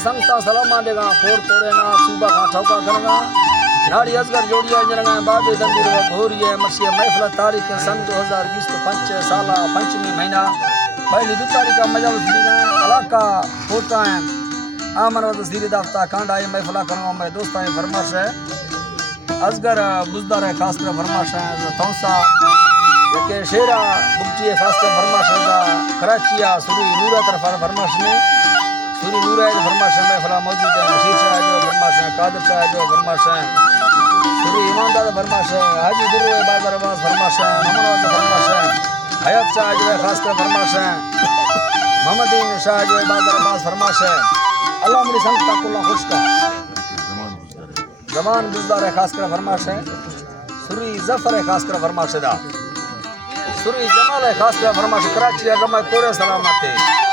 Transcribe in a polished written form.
संगता सलामा देगा खोर तोड़ेगा सूबा का ठौका करेगा नाड़ी असगर जोड़िया जरगा बाबे दंदीर व घोरिए मसीह महफिल तारीख सन 2020 पंच साला पंचमी महीना पहली 2 तारीख का मजलिस दीगा इलाका होता है आमन व तस्दीरी दाफ्ता कांडा है महफिल करूंगा मैं दोस्तां फरमाश है असगर बुजदार है खास कर फरमाश है तौसा के शेरा बुकची खास कर फरमाश है कराचिया सुरी नूरा तरफ फरमाश में सूरी नूर है जो फरमाश में फला मौजूद है बशीर शाह जो फरमाश है कादिर शाह जो फरमाश है सूरी ईमानदार फरमाश है हाजी दुर्र बाजार अब्बास फरमाश है मोहम्मद फरमाश है हयात शाह जो खास कर फरमाश है मोहम्मदीन शाह जो बाजार अब्बास फरमाश है अल्लाह मेरी संगत को खुश का जमान बुजदार है खास कर फरमाश है सूरी जफर है खास कर फरमाश है सूरी जमाल है खास कर फरमाश कराची है जमा कोरे सलामत है